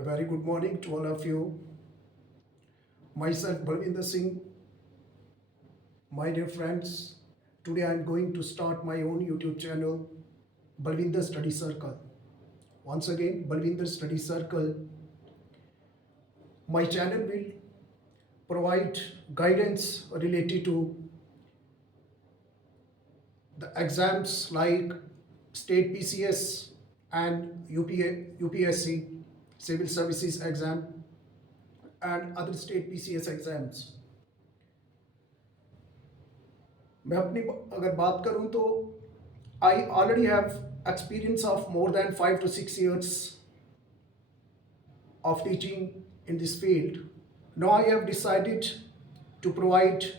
A very good morning to all of you. Myself, Balvinder Singh. My dear friends, today I am going to start my own YouTube channel, Balvinder Study Circle. Once again, Balvinder Study Circle. My channel will provide guidance related to the exams like state PCS and UPSC, Civil Services exam, and other state PCS exams. मैं अपनी अगर बात करूं तो I already have experience of more than 5 to 6 years of teaching in this field. Now I have decided to provide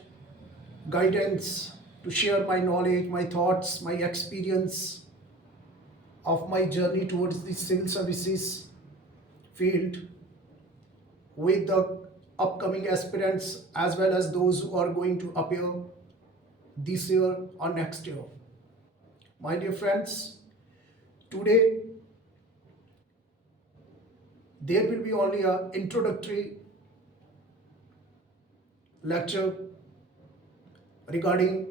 guidance, to share my knowledge, my thoughts, my experience of my journey towards the civil services field with the upcoming aspirants as well as those who are going to appear this year or next year. My dear friends, today there will be only an introductory lecture regarding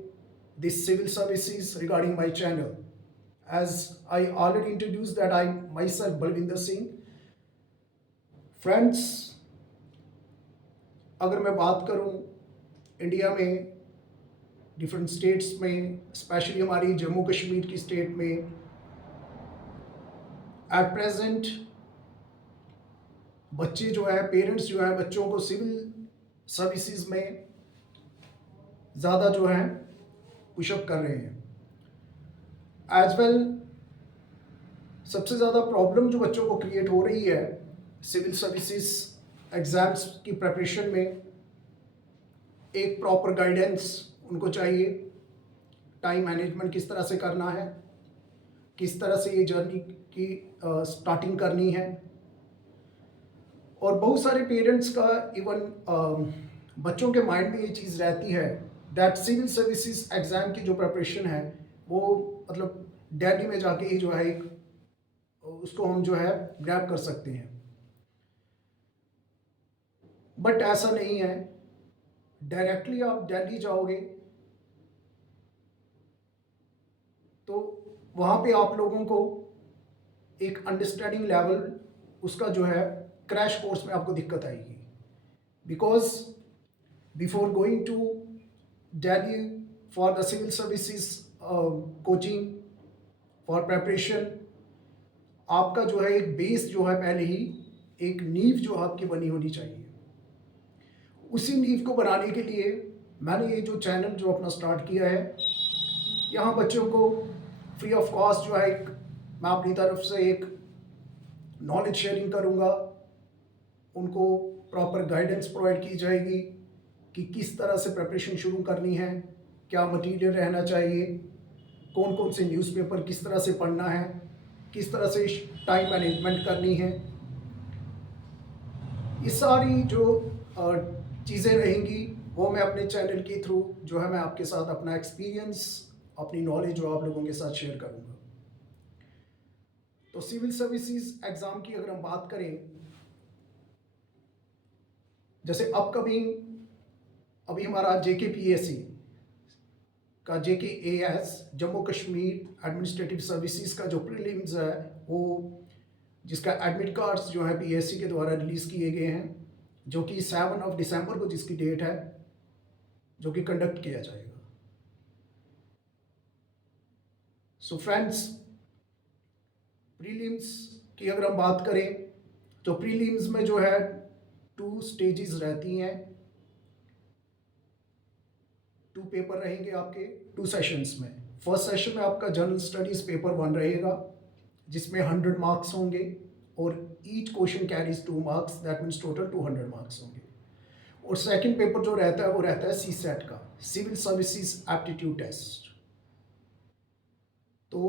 the civil services, regarding my channel. As I already introduced that I myself Balvinder Singh. Friends, अगर मैं बात करूं India में different states में, specially हमारी जम्मू कश्मीर की state में at present बच्चे जो है, पेरेंट्स जो है, बच्चों को सिविल सर्विसेज में ज़्यादा जो है पुशअप कर रहे हैं। एज वेल सबसे ज़्यादा प्रॉब्लम जो बच्चों को क्रिएट हो रही है सिविल सर्विसेज एग्ज़ाम्स की प्रिपरेशन में, एक प्रॉपर गाइडेंस उनको चाहिए। टाइम मैनेजमेंट किस तरह से करना है, किस तरह से ये जर्नी की स्टार्टिंग करनी है। और बहुत सारे पेरेंट्स का इवन बच्चों के माइंड में ये चीज़ रहती है दैट सिविल सर्विसेज एग्ज़ाम की जो प्रिपरेशन है वो मतलब दिल्ली में जाके ही जो है एक उसको हम जो है ग्रैब कर सकते हैं। बट ऐसा नहीं है। डायरेक्टली आप दिल्ली जाओगे तो वहाँ पे आप लोगों को एक अंडरस्टैंडिंग लेवल उसका जो है क्रैश कोर्स में आपको दिक्कत आएगी। Because before going to Delhi for the civil services coaching for preparation, आपका जो है एक बेस जो है पहले ही एक नींव जो आपकी बनी होनी चाहिए। उसी नींव को बनाने के लिए मैंने ये जो चैनल जो अपना स्टार्ट किया है, यहाँ बच्चों को फ्री ऑफ कॉस्ट जो है एक मैं अपनी तरफ से एक नॉलेज शेयरिंग करूँगा। उनको प्रॉपर गाइडेंस प्रोवाइड की जाएगी कि किस तरह से प्रिपरेशन शुरू करनी है, क्या मटेरियल रहना चाहिए, कौन कौन से न्यूज़पेपर किस तरह से पढ़ना है, किस तरह से टाइम मैनेजमेंट करनी है। ये सारी जो चीज़ें रहेंगी वो मैं अपने चैनल के थ्रू जो है मैं आपके साथ अपना एक्सपीरियंस, अपनी नॉलेज जो आप लोगों के साथ शेयर करूँगा। तो सिविल सर्विसेज एग्ज़ाम की अगर हम बात करें, जैसे अपकमिंग अभी हमारा JKPAC का JKAS Jammu Kashmir administrative services का जो प्रीलिम्स है वो जिसका एडमिट कार्ड्स जो है PSC के द्वारा रिलीज़ किए गए हैं, जो कि 7 दिसंबर को जिसकी डेट है, जो कि कंडक्ट किया जाएगा। सो फ्रेंड्स, प्रीलिम्स की अगर हम बात करें तो प्रीलिम्स में जो है 2 स्टेजेस रहती हैं, 2 पेपर रहेंगे आपके 2 सेशंस में। फर्स्ट सेशन में आपका जनरल स्टडीज़ पेपर 1 रहेगा जिसमें 100 मार्क्स होंगे और each question carries 2 marks, that means total 200 marks होंगे। और सेकंड पेपर जो रहता है वो रहता है CSAT का, सिविल सर्विसेज एप्टीट्यूड टेस्ट। तो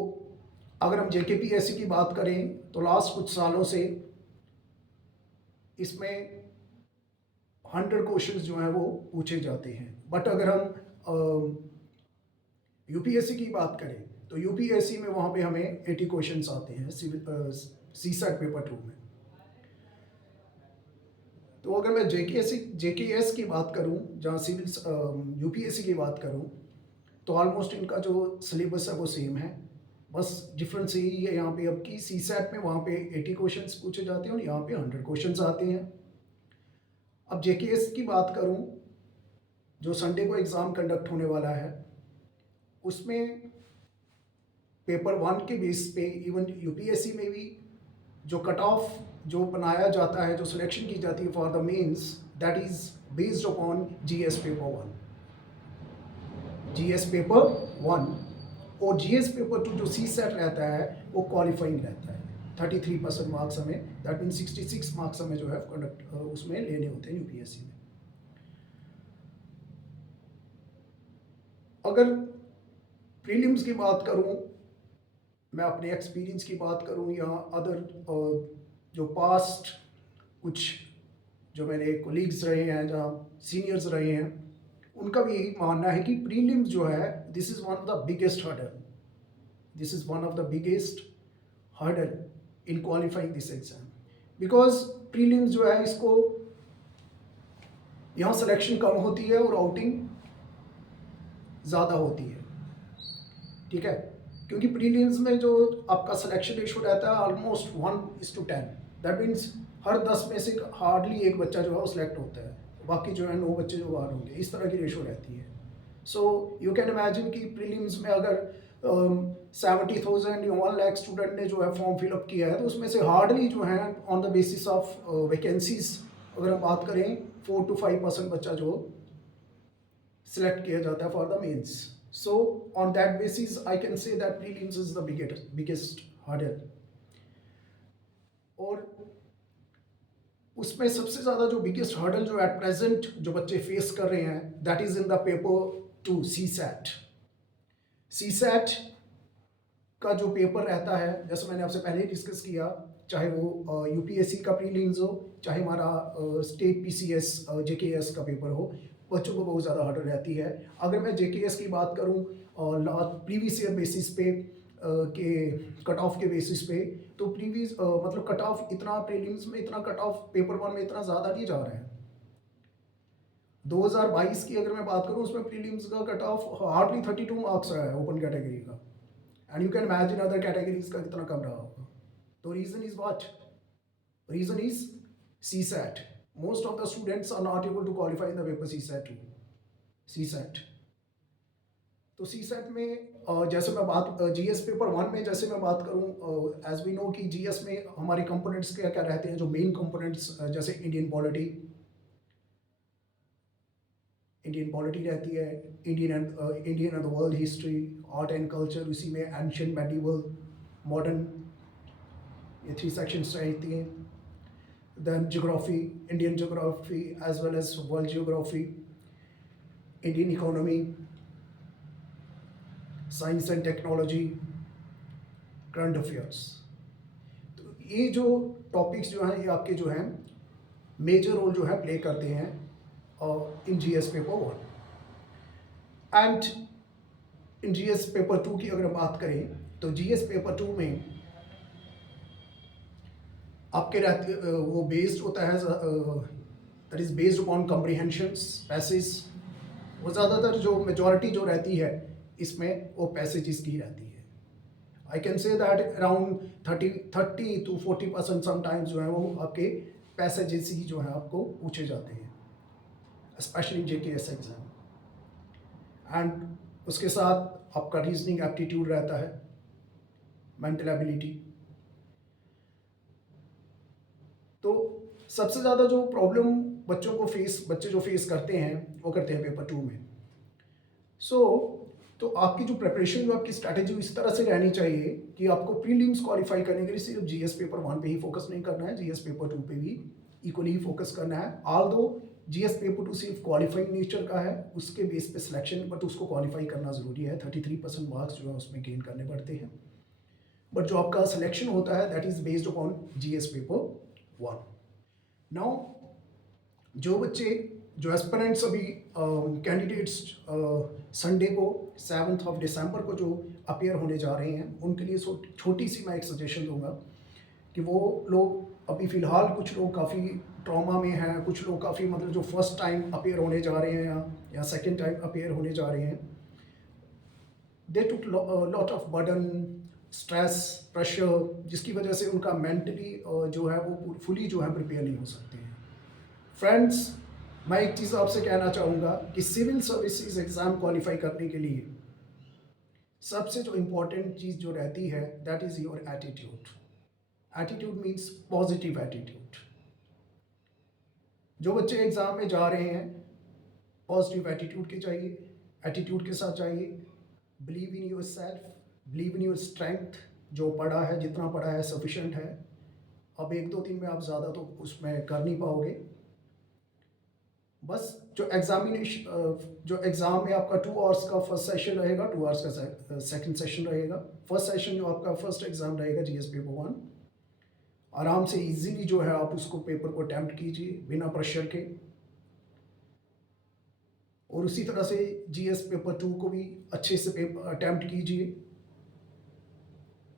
अगर हम JKPSC की बात करें तो लास्ट कुछ सालों से इसमें 100 क्वेश्चंस जो हैं वो पूछे जाते हैं। बट अगर हम UPSC की बात करें तो UPSC में वहाँ पे हमें 80 क्वेश्चंस आते हैं सिविल CSAT पेपर 2 में। तो अगर मैं जेकेएस की बात करूं, जहां सिविल यूपीएससी की बात करूं, तो ऑलमोस्ट इनका जो सिलेबस है वो सेम है। बस डिफरेंस यही है यहाँ पे अब की सी सैट में वहाँ पे 80 क्वेश्चंस पूछे जाते हैं और यहाँ पे 100 क्वेश्चंस आते हैं। अब जेकेएस की बात करूँ, जो संडे को एग्ज़ाम कंडक्ट होने वाला है, उसमें पेपर 1 के बेस पे इवन यूपीएससी में भी जो कट ऑफ जो बनाया जाता है, जो सिलेक्शन की जाती है for the mains, that is based upon GS paper 1, GS paper 1। और जीएस पेपर 2 जो सी सेट रहता है वो क्वालिफाइंग रहता है। 33% मार्क्स हमें, दैट मीन 66 मार्क्स हमें जो है कंडक्ट उसमें लेने होते हैं यूपीएससी में। अगर प्रीलिम्स की बात करूं, मैं अपने एक्सपीरियंस की बात करूं या अदर जो पास्ट कुछ जो मेरे कोलीग्स रहे हैं, जहाँ सीनियर्स रहे हैं, उनका भी यही मानना है कि प्रीलिम्स जो है this is one of the biggest hurdle, this is one of the biggest hurdle in qualifying this exam. Because prelims जो है इसको यहाँ सिलेक्शन कम होती है और आउटिंग ज़्यादा होती है, ठीक है। क्योंकि प्रीलिम्स में जो आपका सिलेक्शन रेशो रहता है ऑलमोस्ट 1:10, दैट मीन्स हर 10 में से हार्डली एक बच्चा जो है वो सिलेक्ट होता है, बाकी जो है 9 बच्चे जो बाहर होंगे, इस तरह की रेशो रहती है। सो यू कैन इमेजिन कि प्रीलिम्स में अगर 70,000 या 1 लाख स्टूडेंट ने जो है फॉर्म फिलअप किया है, तो उसमें से हार्डली जो है on the basis of vacancies अगर हम बात करें 4 to 5% बच्चा जो सिलेक्ट किया जाता है for the mains. So on that basis, I can say that prelims is the biggest hurdle. और उसमें सबसे ज़्यादा जो बिगेस्ट हर्डल जो एट प्रेजेंट जो बच्चे फेस कर रहे हैं, that is in the paper 2 C SAT. C SAT का जो पेपर रहता है, जैसे मैंने आपसे पहले ही डिस्कस किया, चाहे वो यूपीएससी का प्रीलिम्स हो, चाहे हमारा स्टेट पीसीएस जेकेएस का पेपर हो, बच्चों को बहुत ज़्यादा हार्डर रहती है। अगर मैं जेकेएस की बात करूं और प्रीवियस ईयर बेसिस पे के कट ऑफ के बेसिस पे, तो प्रीवियस मतलब कट ऑफ इतना प्रीलिम्स में, इतना कट ऑफ पेपर 1 में इतना ज़्यादा नहीं जा रहा है। 2022 की अगर मैं बात करूं, उसमें प्रीलिम्स का कट ऑफ हार्डली 32 मार्क्स रहा है ओपन कैटेगरी का, and you can imagine other categories का कितना कम रहा होगा। तो reason is what? Reason is CSAT. Most of the students are not able to qualify in the paper CSAT. तो CSAT में जैसे मैं बात GS पेपर 1 में जैसे मैं बात करूं, एज वी नो कि GS में हमारे कंपोनेंट्स क्या क्या रहते हैं, जो मेन कंपोनेंट्स जैसे इंडियन पॉलिटी रहती है, Indian and the world history, art and culture, उसी में एंशिएंट, मेडिवल, मॉडर्न, ये 3 सेक्शंस रहती हैं। Then geography, Indian geography as well as world geography, Indian economy, science and technology, current affairs. तो ये जो टॉपिक्स जो हैं, ये आपके जो हैं मेजर रोल जो है प्ले करते हैं in GS paper 1। And in GS paper 2 की अगर हम बात करें, तो जीएस पेपर 2 में आपके रहते वो बेस्ड होता है, that is based upon comprehensions, passage. वो ज़्यादातर जो मेजॉरिटी जो रहती है इसमें वो पैसेजेस की रहती है। I can say that around 30 to 40% sometimes जो है वो आपके पैसेजेस ही जो है आपको पूछे जाते हैं, स्पेशली जेकेएस एग्जाम। एंड उसके साथ आपका रीजनिंग एप्टीट्यूड रहता है, मेंटल एबिलिटी। तो सबसे ज़्यादा जो प्रॉब्लम बच्चे जो फेस करते हैं वो करते हैं पेपर 2 में। तो आपकी जो प्रिपरेशन, जो आपकी स्ट्रैटेजी इस तरह से रहनी चाहिए कि आपको प्रीलिम्स क्वालिफाई करने के लिए सिर्फ जीएस पेपर 1 पे ही फोकस नहीं करना है, जीएस पेपर 2 पे भी इक्वली ही फोकस करना है। ऑल्दो जीएस पेपर 2 सिर्फ क्वालिफाइंग नेचर का है, उसके बेस पे सिलेक्शन, बट उसको क्वालिफाई करना ज़रूरी है। 33% मार्क्स जो है उसमें गेन करने पड़ते हैं, बट जो आपका सिलेक्शन होता है that is based upon GS paper 1। Now जो बच्चे, जो एस्पिरेंट्स अभी कैंडिडेट्स संडे को 7 दिसंबर को जो अपियर होने जा रहे हैं, उनके लिए छोटी सी मैं एक सजेशन दूंगा कि वो लोग अभी फ़िलहाल कुछ लोग काफ़ी ट्रॉमा में हैं, कुछ लोग काफ़ी मतलब जो फर्स्ट टाइम अपीयर होने जा रहे हैं या सेकंड टाइम अपीयर होने जा रहे हैं, they took lot of burden, stress, pressure, जिसकी वजह से उनका मेंटली जो है वो फुली जो है प्रिपेयर नहीं हो सकते हैं। फ्रेंड्स, मैं एक चीज़ आपसे कहना चाहूँगा कि सिविल सर्विसेज एग्ज़ाम क्वालिफाई करने के लिए सबसे जो इम्पोर्टेंट चीज़ जो रहती है, that is your attitude. Attitude means positive attitude. जो बच्चे एग्ज़ाम में जा रहे हैं, पॉजिटिव एटीट्यूड के साथ चाहिए। Believe in your self, believe in your strength. जो पढ़ा है, जितना पढ़ा है सफिशेंट है। अब 1-2-3 में आप ज़्यादा तो उसमें कर नहीं पाओगे। बस जो एग्ज़ाम में आपका 2 आवर्स का फर्स्ट सेशन रहेगा, 2 आवर्स का सेकंड सेशन रहेगा। फर्स्ट सेशन जो आपका फर्स्ट एग्ज़ाम रहेगा जीएस पेपर 1, आराम से इजीली जो है आप उसको पेपर को अटेम्प्ट कीजिए बिना प्रेशर के। और उसी तरह से जीएस पेपर 2 को भी अच्छे से पेपर अटेम्प्ट कीजिए।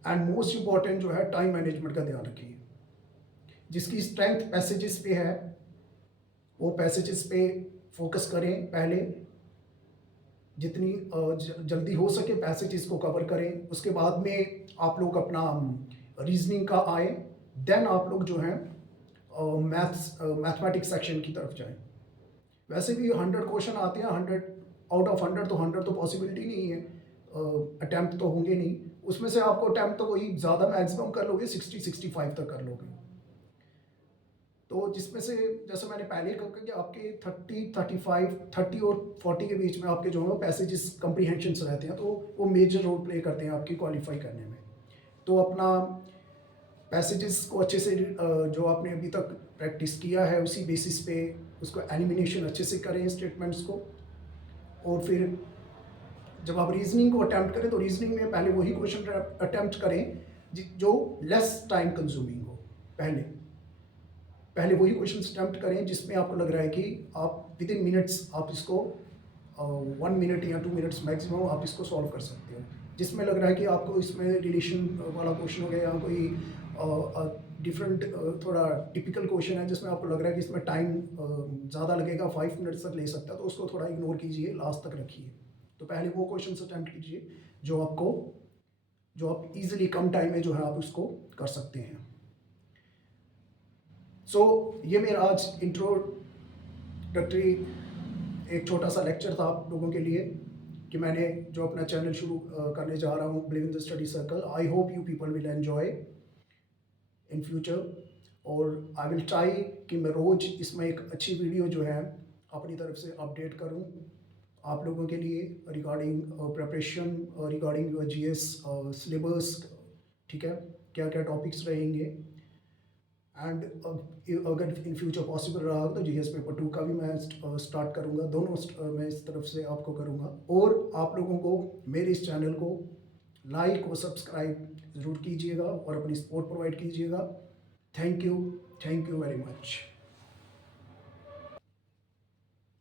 एंड मोस्ट इम्पॉर्टेंट जो है, टाइम मैनेजमेंट का ध्यान रखिए। जिसकी स्ट्रेंथ पैसेजेस पे है, वो पैसेजेस पे फोकस करें पहले। जितनी जल्दी हो सके पैसेजेस को कवर करें। उसके बाद में आप लोग अपना रीजनिंग का आए, देन आप लोग जो है मैथमेटिक्स सेक्शन की तरफ जाएं। वैसे भी 100 क्वेश्चन आते हैं, 100 आउट ऑफ 100 तो 100 तो पॉसिबिलिटी नहीं है, अटैम्प्ट तो होंगे नहीं। उसमें से आपको अटैम्प्ट तो वही ज़्यादा मैक्सिमम कर लोगे, 60-65 तक कर लोगे। तो जिसमें से जैसे मैंने पहले कहा कि आपके 30 और 40 के बीच में आपके जो है पैसेजेस कम्प्रीहेंशंस रहते हैं, तो वो मेजर रोल प्ले करते हैं आपकी क्वालिफाई करने में। तो अपना पैसेजेस को अच्छे से जो आपने अभी तक प्रैक्टिस किया है उसी बेसिस पे उसको एलिमिनेशन अच्छे से करें स्टेटमेंट्स को। और फिर जब आप रीजनिंग को अटैम्प्ट करें तो रीजनिंग में पहले वही क्वेश्चन अटैम्प्ट करें जो लेस टाइम कंज्यूमिंग हो। पहले वही क्वेश्चन अटैम्प्ट करें जिसमें आपको लग रहा है कि आप विद इन मिनट्स आप इसको 1 मिनट या 2 मिनट्स मैक्सिमम आप इसको सॉल्व कर सकते हो। जिसमें लग रहा है कि आपको इसमें रिलेशन वाला क्वेश्चन हो गया या कोई डिफरेंट थोड़ा टिपिकल क्वेश्चन है जिसमें आपको लग रहा है कि इसमें टाइम ज़्यादा लगेगा, 5 मिनट्स तक ले सकता है, तो उसको थोड़ा इग्नोर कीजिए, लास्ट तक रखिए। तो पहले वो क्वेश्चन अटैम्प्ट कीजिए जो आप इजीली कम टाइम में जो है आप उसको कर सकते हैं। ये मेरा आज इंट्रोडक्टरी एक छोटा सा लेक्चर था आप लोगों के लिए कि मैंने जो अपना चैनल शुरू करने जा रहा हूँ, believe in the study circle. I hope you people will enjoy in future. और आई विल ट्राई कि मैं रोज़ इसमें एक अच्छी वीडियो जो है अपनी तरफ से अपडेट करूँ आप लोगों के लिए regarding preparation, regarding your GS syllabus, ठीक है, क्या क्या टॉपिक्स रहेंगे। एंड अगर इन फ्यूचर पॉसिबल रहा तो जीएस पेपर 2 का भी मैं स्टार्ट करूँगा। दोनों मैं इस तरफ से आपको करूँगा। और आप लोगों को मेरे इस चैनल को लाइक और सब्सक्राइब ज़रूर कीजिएगा और अपनी सपोर्ट प्रोवाइड कीजिएगा। Thank you very much.